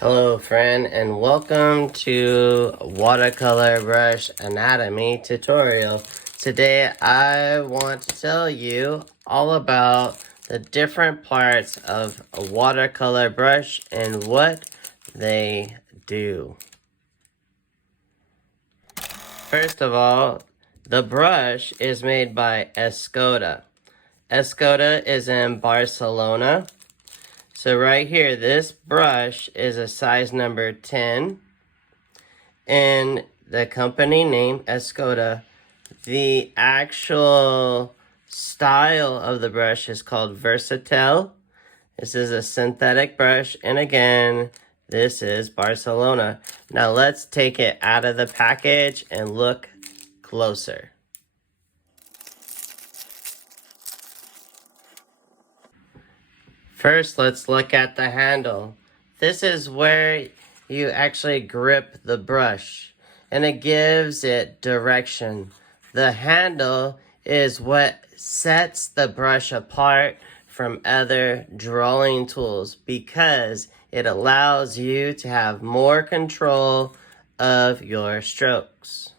Hello friend, and welcome to watercolor brush anatomy tutorial. Today I want to tell you all about the different parts of a watercolor brush and what they do. First of all, the brush is made by Escoda. Escoda is in Barcelona. So right here, this brush is a size number 10, and the company name Escoda. The actual style of the brush is called Versatil. This is a synthetic brush, and again, this is Barcelona. Now let's take it out of the package and look closer. First, let's look at the handle. This is where you actually grip the brush, and it gives it direction. The handle is what sets the brush apart from other drawing tools because it allows you to have more control of your strokes.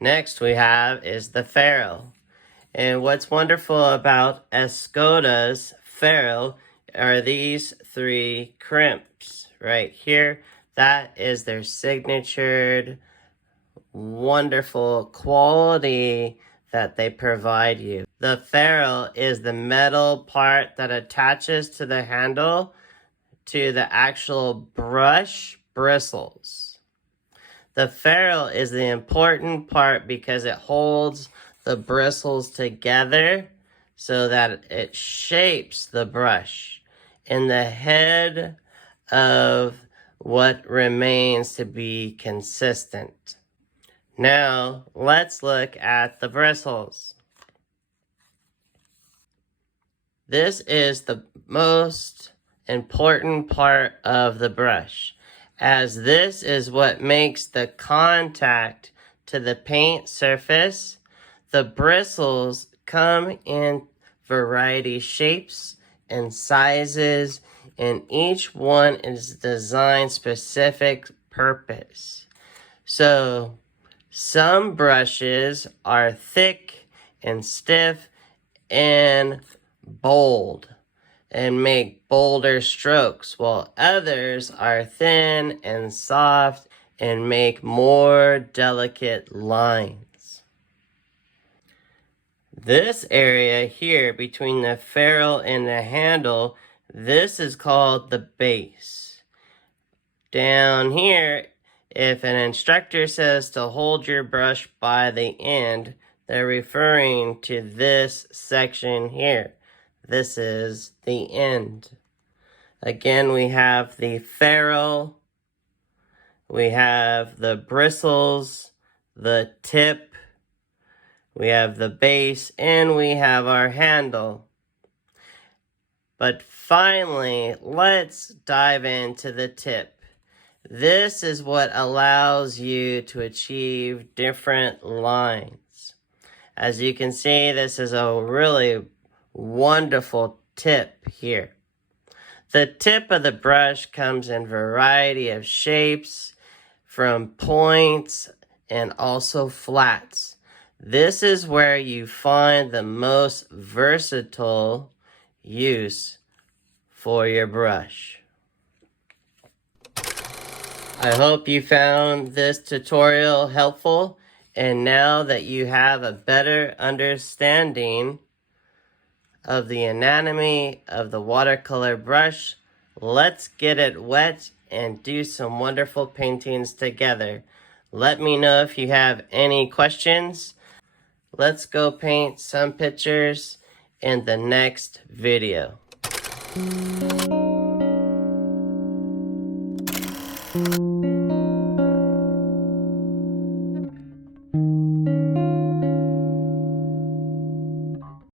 Next we have is the ferrule. And what's wonderful about Escoda's ferrule are these three crimps right here. That is their signatured, wonderful quality that they provide you. The ferrule is the metal part that attaches to the handle to the actual brush bristles. The ferrule is the important part because it holds the bristles together so that it shapes the brush in the head of what remains to be consistent. Now, let's look at the bristles. This is the most important part of the brush, as this is what makes the contact to the paint surface. The bristles come in variety shapes and sizes, and each one is designed specific purpose. So some brushes are thick and stiff and bold and make bolder strokes, while others are thin and soft and make more delicate lines. This area here between the ferrule and the handle, this is called the base. Down here, if an instructor says to hold your brush by the end, they're referring to this section here. This is the end. Again, we have the ferrule, we have the bristles, the tip, we have the base, and we have our handle. But finally, let's dive into the tip. This is what allows you to achieve different lines. As you can see, this is a really wonderful tip here. The tip of the brush comes in a variety of shapes, from points and also flats. This is where you find the most versatile use for your brush. I hope you found this tutorial helpful, and now that you have a better understanding of the anatomy of the watercolor brush, let's get it wet and do some wonderful paintings together. Let me know if you have any questions. Let's go paint some pictures in the next video.